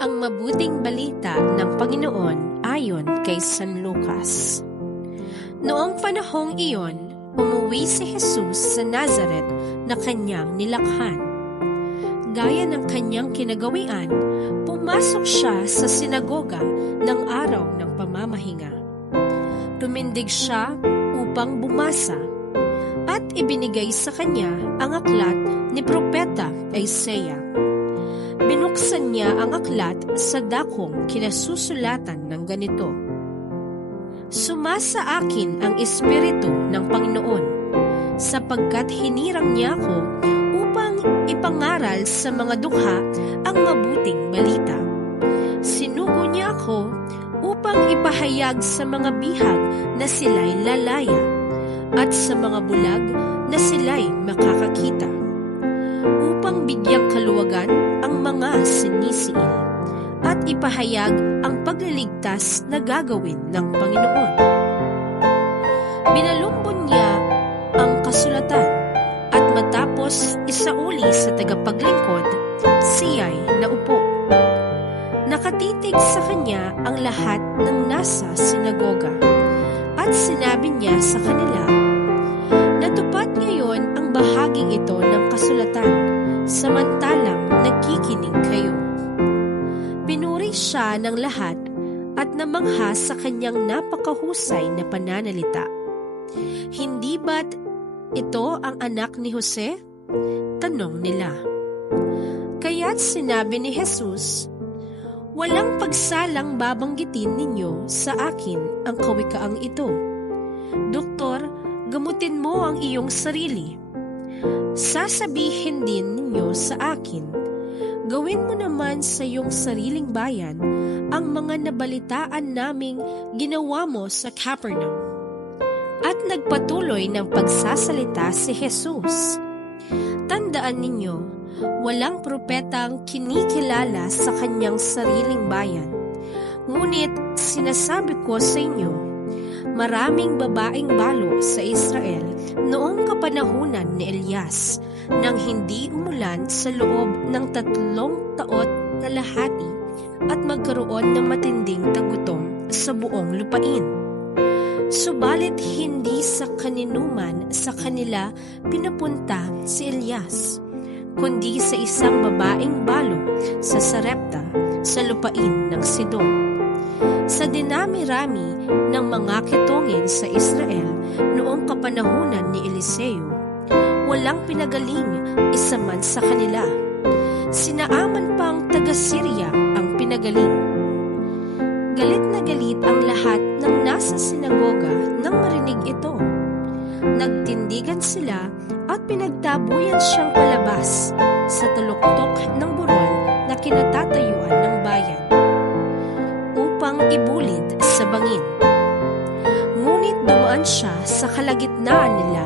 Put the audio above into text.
Ang mabuting balita ng Panginoon ayon kay San Lucas. Noong panahong iyon, umuwi si Jesus sa Nazaret na kanyang nilakhan. Gaya ng kanyang kinagawian, pumasok siya sa sinagoga ng araw ng pamamahinga. Tumindig siya upang bumasa at ibinigay sa kanya ang aklat ni Propeta Isaiah. Binuksan niya ang aklat sa dakong kinasusulatan ng ganito: Sumasa akin ang Espiritu ng Panginoon, sapagkat hinirang niya ako upang ipangaral sa mga dukha ang mabuting balita. Sinugo niya ako upang ipahayag sa mga bihag na sila'y lalaya, at sa mga bulag na sila'y makakakita, upang bigyang kaluwagan ang mga sinisiil, at ipahayag ang pagliligtas na gagawin ng Panginoon. Binalumbon niya ang kasulatan, at matapos isauli sa tagapaglingkod, siya'y naupo. Nakatitig sa kanya ang lahat ng nasa sinagoga, at sinabi niya sa kanila, natupad ngayon ang bahaging ito ng kasulatan, samantalang nagkikinig kayo. Pinuri siya ng lahat at namangha sa kanyang napakahusay na pananalita. Hindi ba't ito ang anak ni Jose? Tanong nila. Kaya't sinabi ni Jesus, walang pagsalang babanggitin ninyo sa akin ang kawikaang ito. Doktor, gamutin mo ang iyong sarili. Sasabihin din ninyo sa akin, gawin mo naman sa iyong sariling bayan ang mga nabalitaan naming ginawa mo sa Capernaum. At nagpatuloy ng pagsasalita si Jesus. Tandaan ninyo, walang propetang kinikilala sa kanyang sariling bayan. Ngunit sinasabi ko sa inyo, maraming babaeng balo sa Israel noong kapanahunan ni Elias nang hindi umulan sa loob ng 3 taon kalahati at magkaroon ng matinding tagutom sa buong lupain. Subalit hindi sa kaninuman sa kanila pinapunta si Elias, kundi sa isang babaeng balo sa Sarepta sa lupain ng Sidon. Sa dinami-rami ng mga kitongin sa Israel noong kapanahunan ni Eliseo, walang pinagaling isa man sa kanila. Sinaaman pang taga-Syria ang pinagaling. Galit na galit ang lahat ng nasa sinagoga nang marinig ito. Nagtindigan sila at pinagtabuyan siyang palabas sa taluktok ng burol na kinatatayuan ng bayan upang ibulid sa bangin. Ngunit dumaan siya sa kalagitnaan nila